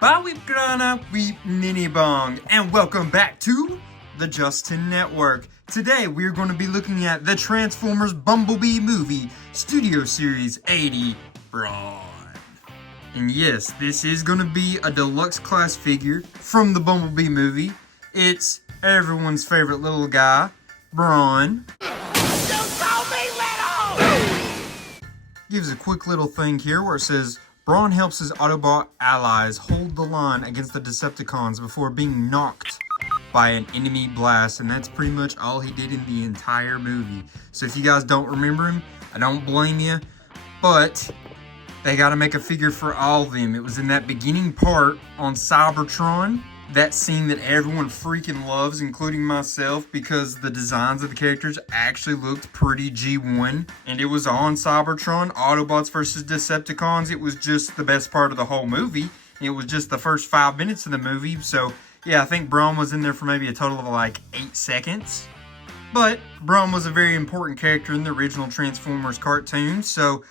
Bye weep grana weep nini bong, and welcome back to the Justin Network. Today we're going to be looking at the Transformers Bumblebee Movie Studio Series 80 Brawn. And yes, this is going to be a deluxe class figure from the Bumblebee movie. It's everyone's favorite little guy, Brawn. Don't call me little! Gives a quick little thing here where it says, Brawn helps his Autobot allies hold the line against the Decepticons before being knocked by an enemy blast, and that's pretty much all he did in the entire movie. So if you guys don't remember him, I don't blame you, but they got to make a figure for all of them. It was in that beginning part on Cybertron, that scene that everyone freaking loves, including myself, because the designs of the characters actually looked pretty G1. And it was on Cybertron, Autobots versus Decepticons. It was just the best part of the whole movie. It was just the first 5 minutes of the movie. So, yeah, I think Brawn was in there for maybe a total of like 8 seconds. But Brawn was a very important character in the original Transformers cartoon. So,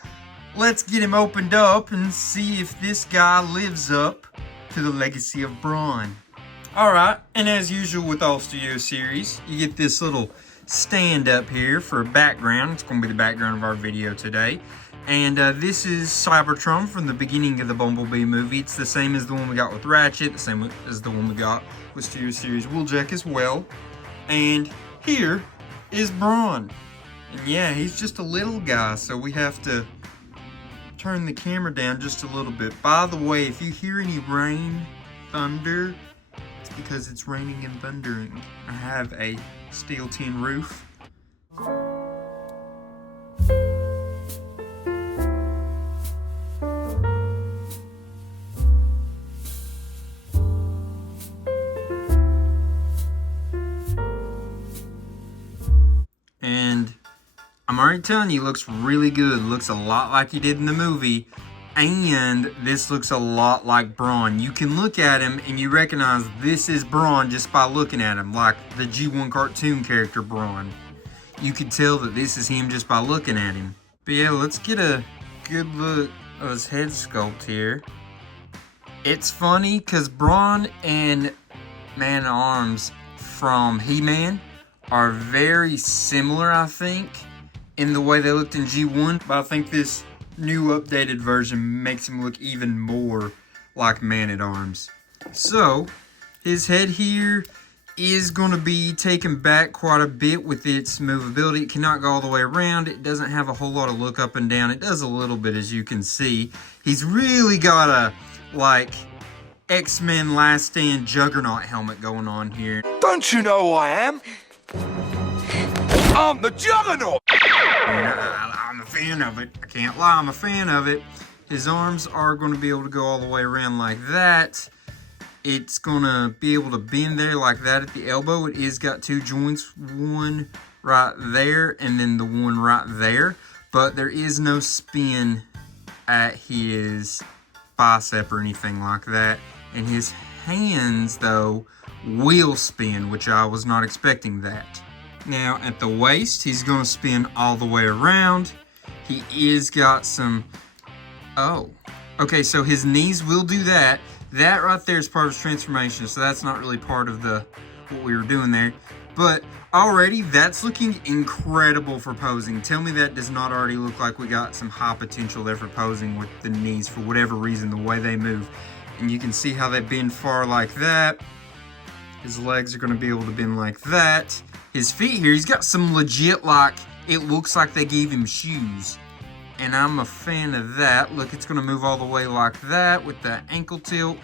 let's get him opened up and see if this guy lives up to the legacy of Brawn. Alright, and as usual with all Studio Series, you get this little stand up here for a background. It's going to be the background of our video today. And this is Cybertron from the beginning of the Bumblebee movie. It's the same as the one we got with Ratchet, the same as the one we got with Studio Series Wheeljack as well. And here is Brawn. And yeah, he's just a little guy, so we have to turn the camera down just a little bit. By the way, if you hear any rain, thunder, it's because it's raining and thundering. I have a steel tin roof. And I'm already telling you, he looks really good. Looks a lot like he did in the movie. And this looks a lot like Brawn. You can look at him and you recognize this is Brawn just by looking at him. Like the G1 cartoon character Brawn. You can tell that this is him just by looking at him. But yeah, let's get a good look of his head sculpt here. It's funny because Brawn and Man-at-Arms from He-Man are very similar, I think, in the way they looked in G1, but I think this new updated version makes him look even more like Man-at-Arms. So, his head here is going to be taken back quite a bit with its movability. It cannot go all the way around. It doesn't have a whole lot of look up and down. It does a little bit, as you can see. He's really got a, like, X-Men Last Stand Juggernaut helmet going on here. Don't you know who I am? I'm the Juggernaut! I'm a fan of it. I can't lie, I'm a fan of it. His arms are going to be able to go all the way around like that. It's going to be able to bend there like that at the elbow. It is got two joints, one right there and then the one right there. But there is no spin at his bicep or anything like that. And his hands, though, will spin, which I was not expecting that. Now, at the waist, he's going to spin all the way around. He is got some... Oh. Okay, so his knees will do that. That right there is part of his transformation, so that's not really part of what we were doing there. But already, that's looking incredible for posing. Tell me that does not already look like we got some high potential there for posing with the knees for whatever reason, the way they move. And you can see how they bend far like that. His legs are going to be able to bend like that. His feet here, he's got some legit, like, it looks like they gave him shoes. And I'm a fan of that. Look, it's going to move all the way like that with the ankle tilt.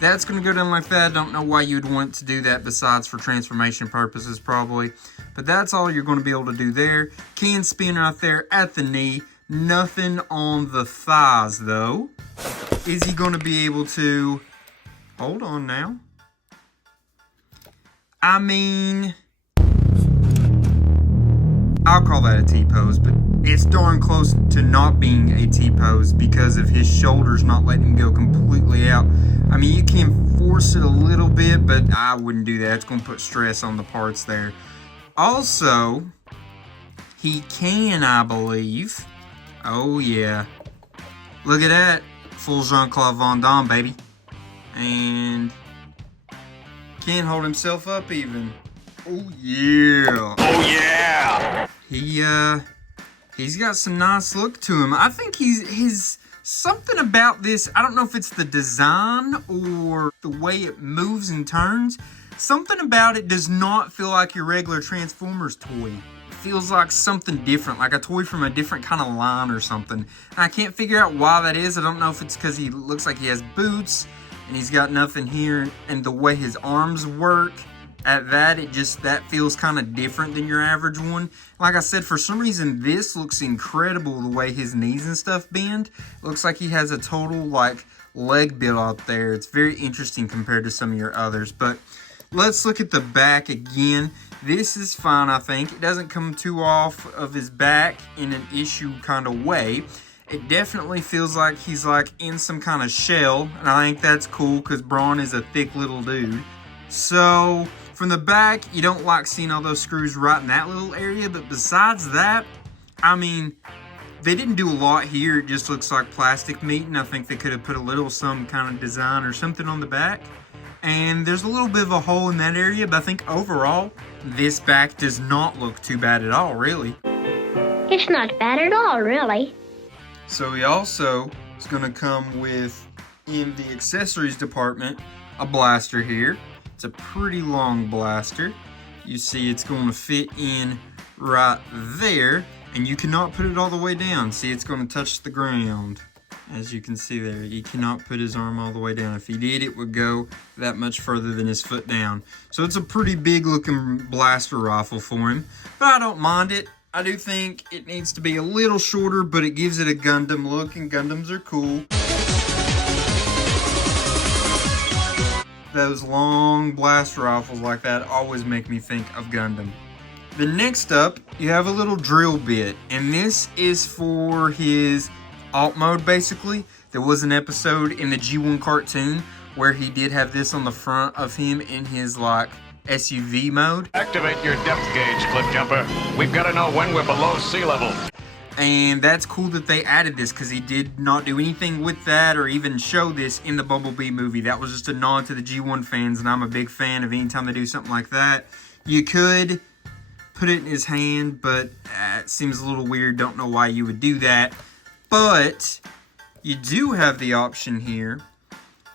That's going to go down like that. Don't know why you'd want to do that besides for transformation purposes probably. But that's all you're going to be able to do there. Can spin right there at the knee. Nothing on the thighs though. Is he going to be able to... Hold on now. I mean... I'll call that a T-pose, but it's darn close to not being a T-pose because of his shoulders not letting him go completely out. I mean, you can force it a little bit, but I wouldn't do that. It's going to put stress on the parts there. Also, he can, I believe. Oh, yeah. Look at that. Full Jean-Claude Van Damme, baby. And can't hold himself up even. Oh yeah. Oh yeah. He's got some nice look to him. I think his something about this, I don't know if it's the design or the way it moves and turns. Something about it does not feel like your regular Transformers toy. It feels like something different, like a toy from a different kind of line or something. And I can't figure out why that is. I don't know if it's because he looks like he has boots and he's got nothing here, and the way his arms work. At that, that feels kind of different than your average one. Like I said, for some reason, this looks incredible the way his knees and stuff bend. It looks like he has a total, like, leg build out there. It's very interesting compared to some of your others. But let's look at the back again. This is fine, I think. It doesn't come too off of his back in an issue kind of way. It definitely feels like he's, like, in some kind of shell. And I think that's cool because Brawn is a thick little dude. So from the back, you don't like seeing all those screws right in that little area, but besides that, I mean, they didn't do a lot here. It just looks like plastic meat, and I think they could have put a little some kind of design or something on the back. And there's a little bit of a hole in that area, but I think overall, this back does not look too bad at all, really. It's not bad at all, really. So he also is going to come with, in the accessories department, a blaster here. It's a pretty long blaster. You see it's going to fit in right there, and you cannot put it all the way down. See, it's going to touch the ground. As you can see there, he cannot put his arm all the way down. If he did, it would go that much further than his foot down. So it's a pretty big looking blaster rifle for him, but I don't mind it. I do think it needs to be a little shorter, but it gives it a Gundam look, and Gundams are cool. Those long blast rifles like that always make me think of Gundam. Then next up, you have a little drill bit, and this is for his alt mode, basically. There was an episode in the G1 cartoon where he did have this on the front of him in his, like, SUV mode. Activate your depth gauge, Cliffjumper. We've got to know when we're below sea level. And that's cool that they added this, because he did not do anything with that or even show this in the Bumblebee movie. That was just a nod to the G1 fans, and I'm a big fan of anytime they do something like that. You could put it in his hand, but it seems a little weird. Don't know why you would do that. But you do have the option here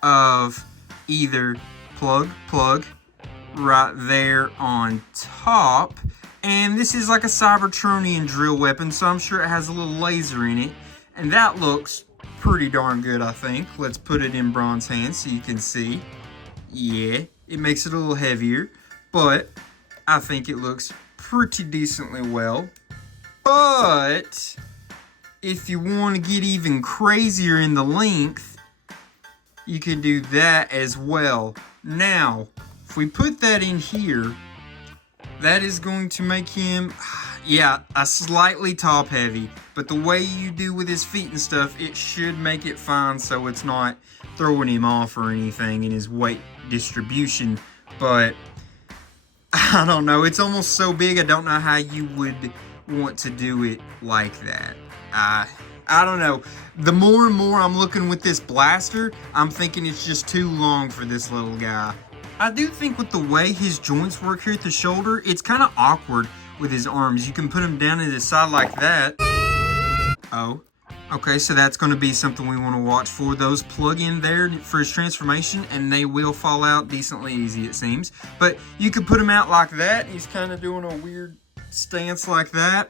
of either plug, right there on top. And this is like a Cybertronian drill weapon, so I'm sure it has a little laser in it. And that looks pretty darn good, I think. Let's put it in Brawn's hands so you can see. Yeah, it makes it a little heavier, but I think it looks pretty decently well. But if you want to get even crazier in the length, you can do that as well. Now, if we put that in here, that is going to make him, yeah, a slightly top heavy. But the way you do with his feet and stuff, it should make it fine so it's not throwing him off or anything in his weight distribution. But I don't know, it's almost so big, I don't know how you would want to do it like that. I don't know. The more and more I'm looking with this blaster, I'm thinking it's just too long for this little guy. I do think with the way his joints work here at the shoulder, it's kind of awkward with his arms. You can put him down at his side like that. Oh, okay, so that's going to be something we want to watch for. Those plug in there for his transformation, and they will fall out decently easy, it seems. But you could put him out like that. He's kind of doing a weird stance like that.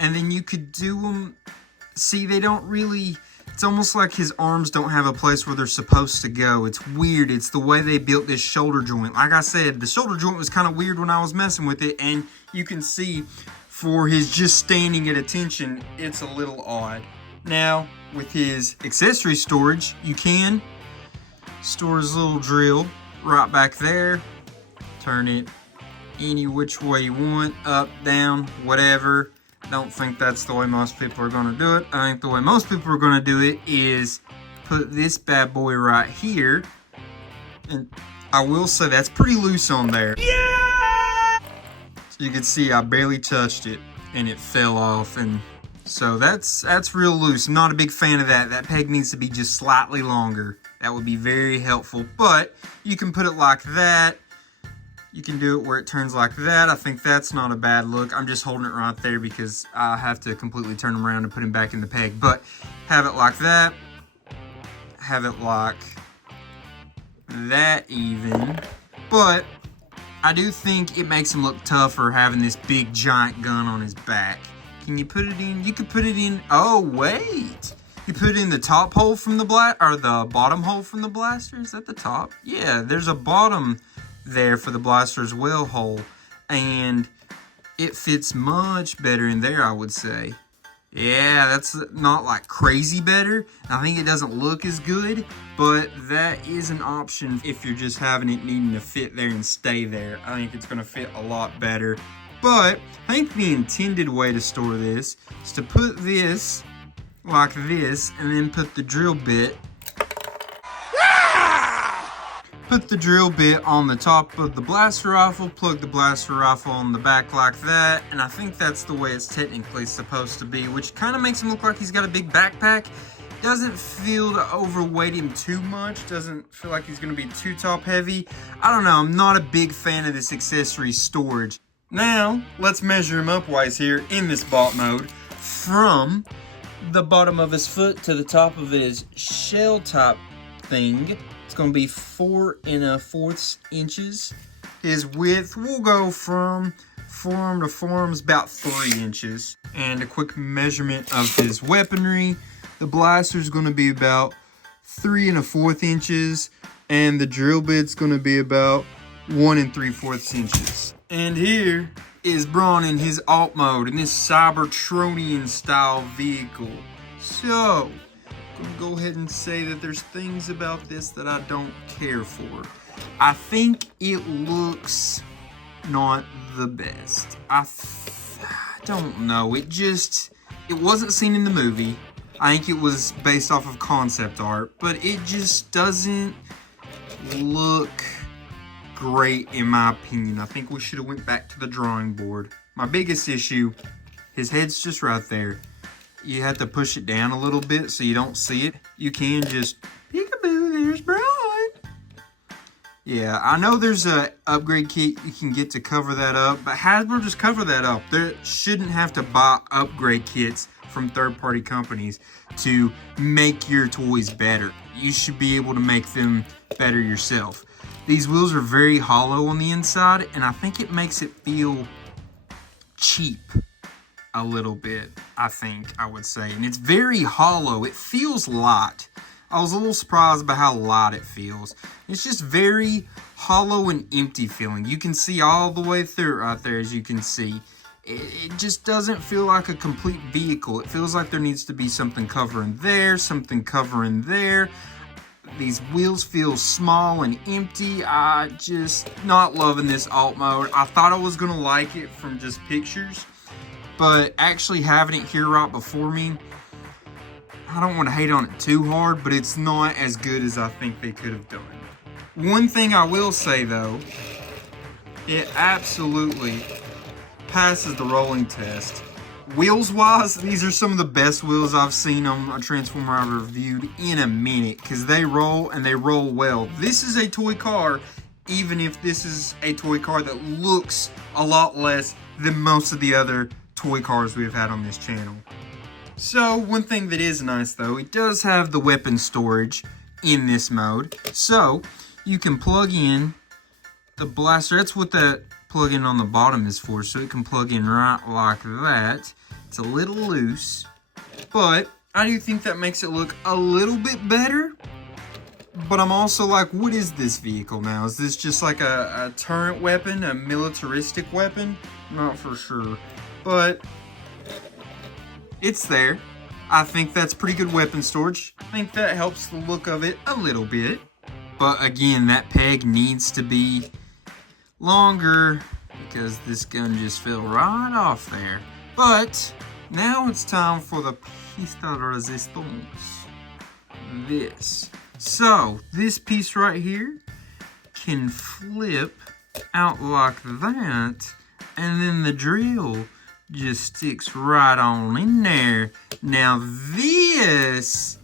And then you could do them. See, they don't really... It's almost like his arms don't have a place where they're supposed to go. It's weird. It's the way they built this shoulder joint. Like I said, the shoulder joint was kind of weird when I was messing with it. And you can see for his just standing at attention, it's a little odd. Now, with his accessory storage, you can store his little drill right back there. Turn it any which way you want, up, down, whatever. Don't think that's the way most people are going to do it. I think the way most people are going to do it is put this bad boy right here. And I will say that's pretty loose on there. Yeah! So you can see I barely touched it and it fell off. And so that's real loose. I'm not a big fan of that. That peg needs to be just slightly longer. That would be very helpful, but you can put it like that. You can do it where it turns like that. I think that's not a bad look. I'm just holding it right there because I have to completely turn him around and put him back in the peg. But have it like that. Have it like that even. But I do think it makes him look tougher having this big giant gun on his back. Can you put it in? You could put it in. Oh, wait. You put it in the top hole from the or the bottom hole from the blaster? Is that the top? Yeah, there's a bottom there for the blaster's well hole, and it fits much better in there, I would say. Yeah, that's not like crazy better. I think it doesn't look as good, but that is an option if you're just having it needing to fit there and stay there. I think it's going to fit a lot better. But I think the intended way to store this is to put this like this and then put the drill bit on the top of the blaster rifle, plug the blaster rifle on the back like that, and I think that's the way it's technically supposed to be, which kind of makes him look like he's got a big backpack. Doesn't feel to overweight him too much, doesn't feel like he's going to be too top heavy. I don't know, I'm not a big fan of this accessory storage. Now, let's measure him up while he's here in this bot mode, from the bottom of his foot to the top of his shell type thing. It's going to be 4 1/4 inches. His width will go from forearm to forearm is about 3 inches. And a quick measurement of his weaponry. The blaster is going to be about 3 1/4 inches. And the drill bit's going to be about 1 3/4 inches. And here is Brawn in his alt mode in this Cybertronian style vehicle. So, I'm gonna go ahead and say that there's things about this that I don't care for. I think it looks not the best. I don't know. It wasn't seen in the movie. I think it was based off of concept art, but it just doesn't look great in my opinion. I think we should have went back to the drawing board. My biggest issue, his head's just right there. You have to push it down a little bit so you don't see it. You can just, peekaboo, there's Brawn. Yeah, I know there's a upgrade kit you can get to cover that up, but Hasbro just cover that up. They shouldn't have to buy upgrade kits from third-party companies to make your toys better. You should be able to make them better yourself. These wheels are very hollow on the inside, and I think it makes it feel cheap a little bit, I would say. And it's very hollow. It feels light. I was a little surprised by how light it feels. It's just very hollow and empty feeling. You can see all the way through it right there, as you can see. It just doesn't feel like a complete vehicle. It feels like there needs to be something covering there, something covering there. These wheels feel small and empty. I just not loving this alt mode. I thought I was going to like it from just pictures, but actually having it here right before me, I don't want to hate on it too hard, but it's not as good as I think they could have done. One thing I will say though, it absolutely passes the rolling test. Wheels wise, these are some of the best wheels I've seen on a Transformer I've reviewed in a minute, because they roll and they roll well. This is a toy car, even if this is a toy car that looks a lot less than most of the other toy cars we've had on this channel. So one thing that is nice though, it does have the weapon storage in this mode. So you can plug in the blaster. That's what that plug-in on the bottom is for, so it can plug in right like that. It's a little loose, but I do think that makes it look a little bit better. But I'm also like, what is this vehicle now? Is this just like a turret weapon, a militaristic weapon? Not for sure, but it's there. I think that's pretty good weapon storage. I think that helps the look of it a little bit. But again, that peg needs to be longer because this gun just fell right off there. But now it's time for the piece de resistance. This. So this piece right here can flip out like that, and then the drill just sticks right on in there. Now this,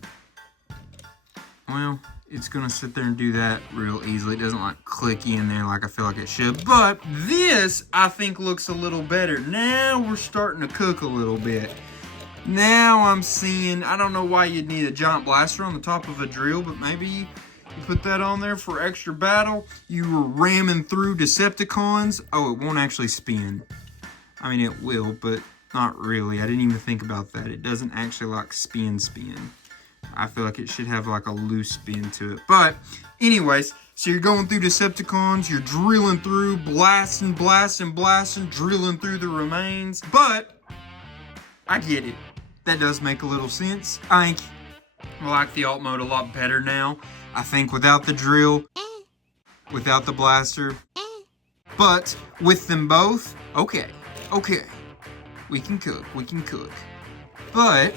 well, it's gonna sit there and do that real easily. It doesn't like click in there like I feel like it should. But this, I think, looks a little better. Now we're starting to cook a little bit. Now I'm seeing, I don't know why you'd need a giant blaster on the top of a drill, but maybe you put that on there for extra battle. You were ramming through Decepticons. Oh, it won't actually spin. I mean, it will, but not really. I didn't even think about that. It doesn't actually like spin. I feel like it should have like a loose spin to it. But anyways, so you're going through Decepticons, you're drilling through, blasting, drilling through the remains. But I get it. That does make a little sense. I like the alt mode a lot better now. I think without the drill, without the blaster, but with them both, okay. We can cook. But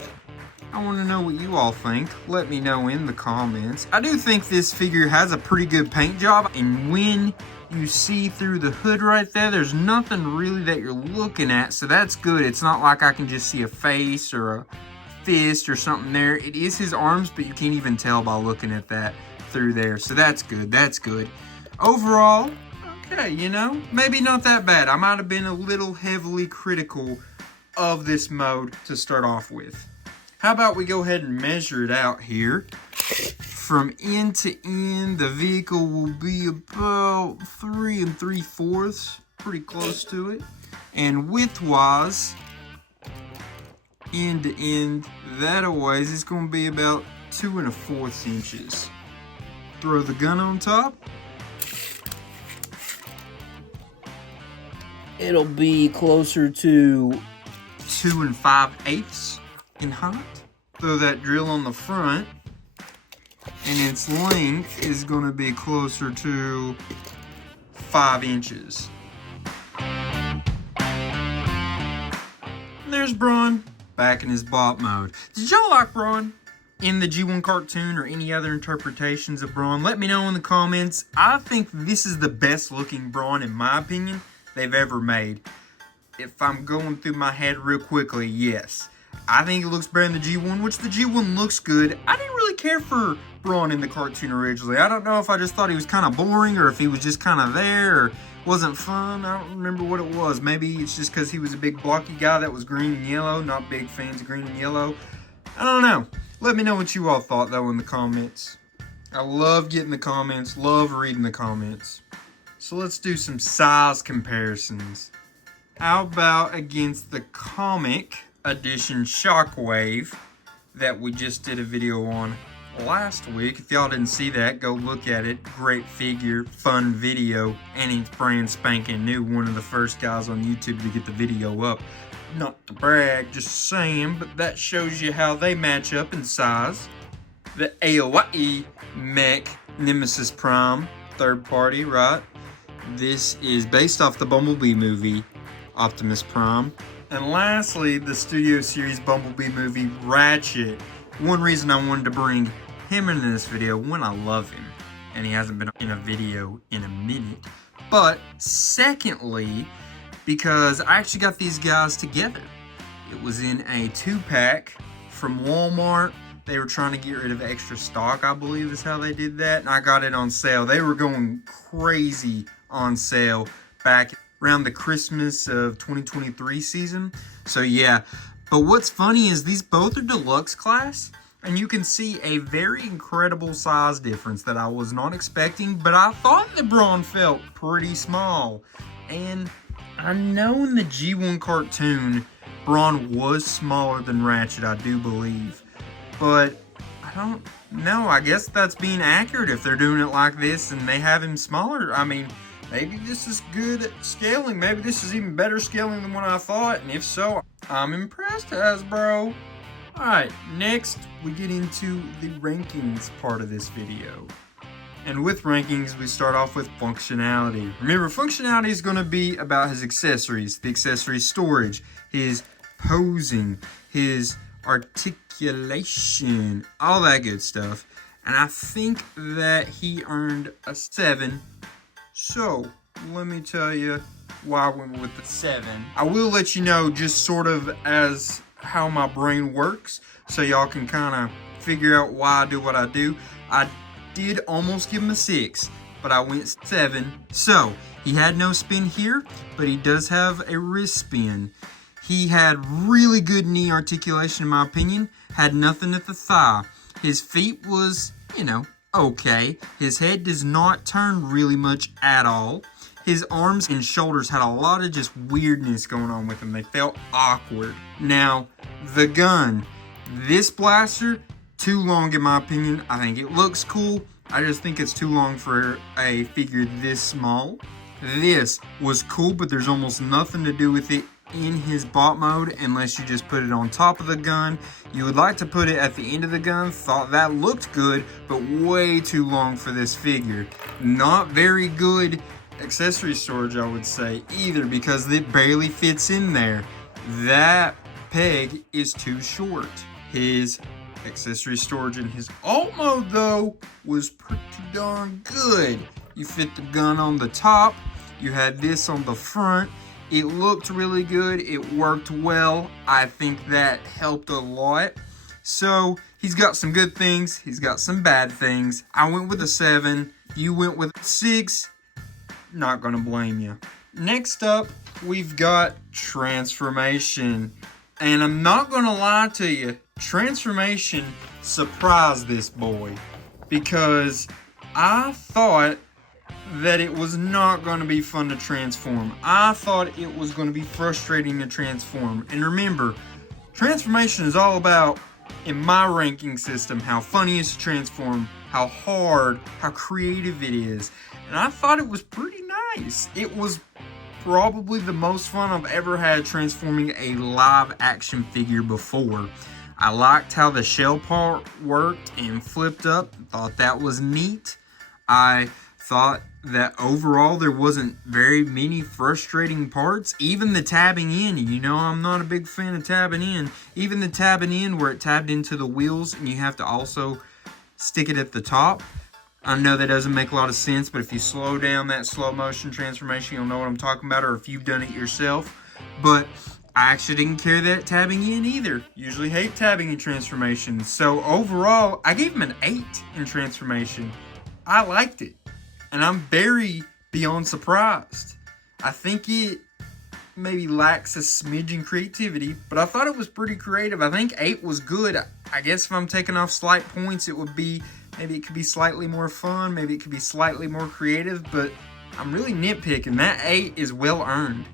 I want to know what you all think. Let me know in the comments. I do think this figure has a pretty good paint job, and when you see through the hood right there, there's nothing really that you're looking at, so that's good. It's not like I can just see a face or a fist or something there. It is his arms, but you can't even tell by looking at that through there, so that's good. Overall, okay, you know, maybe not that bad. I might have been a little heavily critical of this mode to start off with. How about we go ahead and measure it out here? From end to end, the vehicle will be about 3 3/4, pretty close to it. And width-wise, end to end, that-a-ways, it's going to be about 2 1/4 inches. Throw the gun on top. It'll be closer to 2 5/8 in height. Throw that drill on the front, and its length is going to be closer to 5 inches. And there's Brawn back in his bot mode. Did y'all like Brawn in the G1 cartoon or any other interpretations of Brawn? Let me know in the comments. I think this is the best looking Brawn, in my opinion, they've ever made. If I'm going through my head real quickly, yes. I think it looks better in the G1, which the G1 looks good. I didn't really care for Brawn in the cartoon originally. I don't know if I just thought he was kind of boring or if he was just kind of there or wasn't fun. I don't remember what it was. Maybe it's just because he was a big blocky guy that was green and yellow. Not big fans of green and yellow. I don't know. Let me know what you all thought, though, in the comments. I love getting the comments. Love reading the comments. So let's do some size comparisons. How about against the comic edition Shockwave that we just did a video on last week? If y'all didn't see that, go look at it. Great figure, fun video, and it's brand spanking new. One of the first guys on YouTube to get the video up. Not to brag, just saying, but that shows you how they match up in size. The AOE mech Nemesis Prime, third party, right? This is based off the Bumblebee movie, Optimus Prime. And lastly, the Studio Series Bumblebee movie, Ratchet. One reason I wanted to bring him into this video, one, I love him, and he hasn't been in a video in a minute. But secondly, because I actually got these guys together. It was in a 2-pack from Walmart. They were trying to get rid of extra stock, I believe is how they did that. And I got it on sale. They were going crazy on sale back around the Christmas of 2023 season. So yeah, but what's funny is these both are deluxe class, and you can see a very incredible size difference that I was not expecting, but I thought the Brawn felt pretty small. And I know in the G1 cartoon, Brawn was smaller than Ratchet, I do believe. But I don't know, I guess that's being accurate if they're doing it like this and they have him smaller. I mean, maybe this is good at scaling. Maybe this is even better scaling than what I thought. And if so, I'm impressed, Hasbro. Alright, next we get into the rankings part of this video. And with rankings, we start off with functionality. Remember, functionality is going to be about his accessories, the accessory storage, his posing, his articulation, all that good stuff. And I think that he earned a 7. So, let me tell you why I went with the 7. I will let you know just sort of as how my brain works, so y'all can kind of figure out why I do what I do. I did almost give him a 6, but I went 7. So, he had no spin here, but he does have a wrist spin. He had really good knee articulation, in my opinion. Had nothing at the thigh. His feet was, okay. His head does not turn really much at all. His arms and shoulders had a lot of just weirdness going on with them. They felt awkward. Now, the gun. This blaster, too long in my opinion. I think it looks cool. I just think it's too long for a figure this small. This was cool, but there's almost nothing to do with it in his bot mode unless you just put it on top of the gun. You would like to put it at the end of the gun. Thought that looked good, but way too long for this figure. Not very good accessory storage, I would say, either, because it barely fits in there. That peg is too short. His accessory storage in his alt mode, though, was pretty darn good. You fit the gun on the top. You had this on the front. It looked really good. It worked well. I think that helped a lot. So, he's got some good things. He's got some bad things. I went with a 7. You went with a 6. Not gonna blame you. Next up, we've got Transformation. And I'm not gonna lie to you, Transformation surprised this boy. Because I thought that it was not going to be fun to transform. I thought it was going to be frustrating to transform. And remember, transformation is all about, in my ranking system, how funny it is to transform, how hard, how creative it is. And I thought it was pretty nice. It was probably the most fun I've ever had transforming a live action figure before. I liked how the shell part worked and flipped up. Thought that was neat. I thought that overall there wasn't very many frustrating parts. Even the tabbing in, I'm not a big fan of tabbing in. Even the tabbing in where it tabbed into the wheels and you have to also stick it at the top. I know that doesn't make a lot of sense, but if you slow down that slow motion transformation, you'll know what I'm talking about, or if you've done it yourself. But I actually didn't care that tabbing in either. Usually hate tabbing in transformation. So overall, I gave him an 8 in transformation. I liked it. And I'm very beyond surprised. I think it maybe lacks a smidgen creativity, but I thought it was pretty creative. I think 8 was good. I guess if I'm taking off slight points, it would be, maybe it could be slightly more fun, maybe it could be slightly more creative, but I'm really nitpicking. That 8 is well earned.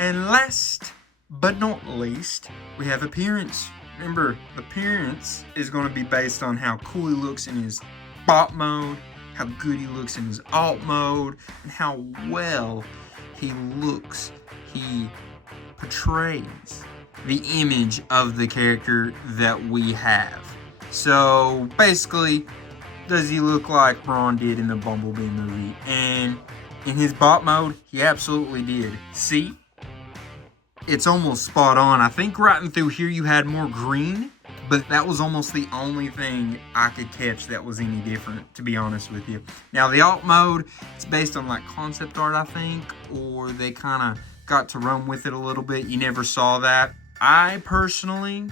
And last but not least, we have appearance. Remember, appearance is going to be based on how cool he looks in his bot mode, how good he looks in his alt mode, and how well he looks. He portrays the image of the character that we have. So basically, does he look like Brawn did in the Bumblebee movie? And in his bot mode, he absolutely did. See? It's almost spot on. I think right in through here you had more green, but that was almost the only thing I could catch that was any different, to be honest with you. Now, the alt mode, it's based on like concept art, I think, or they kind of got to run with it a little bit. You never saw that. I personally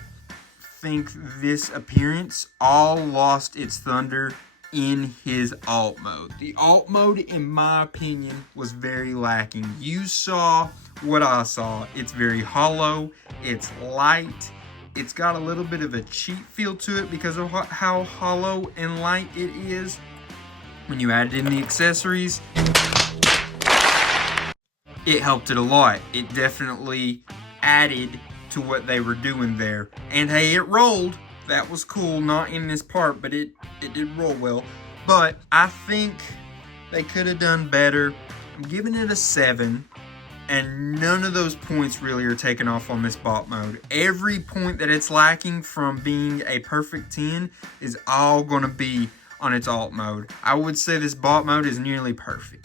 think this appearance all lost its thunder in his alt mode. The alt mode, in my opinion, was very lacking. You saw what I saw. It's very hollow. It's light. It's got a little bit of a cheap feel to it because of how hollow and light it is. When you added in the accessories, it helped it a lot. It definitely added to what they were doing there. And hey, it rolled. That was cool. Not in this part, but it did roll well. But I think they could have done better. I'm giving it a 7. And none of those points really are taken off on this bot mode. Every point that it's lacking from being a perfect 10 is all going to be on its alt mode. I would say this bot mode is nearly perfect.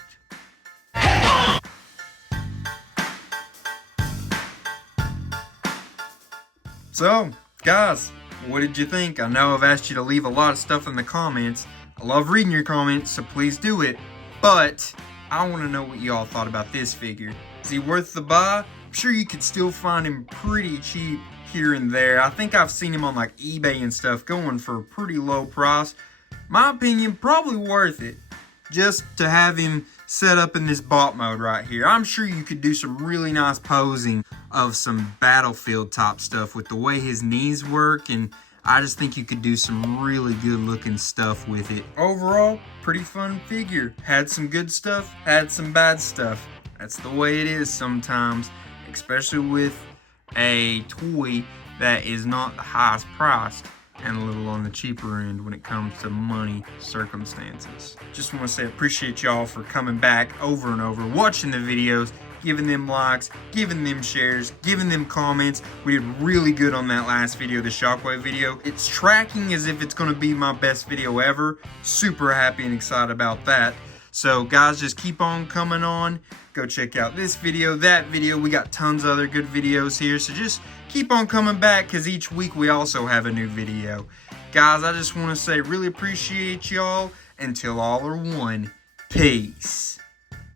So, guys, what did you think? I know I've asked you to leave a lot of stuff in the comments. I love reading your comments, so please do it. But I want to know what y'all thought about this figure. Is he worth the buy? I'm sure you could still find him pretty cheap here and there. I think I've seen him on like eBay and stuff going for a pretty low price. My opinion, probably worth it just to have him set up in this bot mode right here. I'm sure you could do some really nice posing of some Battlefield top stuff with the way his knees work, and I just think you could do some really good looking stuff with it. Overall, pretty fun figure. Had some good stuff, had some bad stuff. That's the way it is sometimes, especially with a toy that is not the highest priced and a little on the cheaper end when it comes to money circumstances. Just want to say I appreciate y'all for coming back over and over, watching the videos, giving them likes, giving them shares, giving them comments. We did really good on that last video, the Shockwave video. It's tracking as if it's going to be my best video ever. Super happy and excited about that. So guys, just keep on coming on. Go check out this video, that video. We got tons of other good videos here. So just keep on coming back because each week we also have a new video. Guys, I just want to say really appreciate y'all. Until all are one, peace.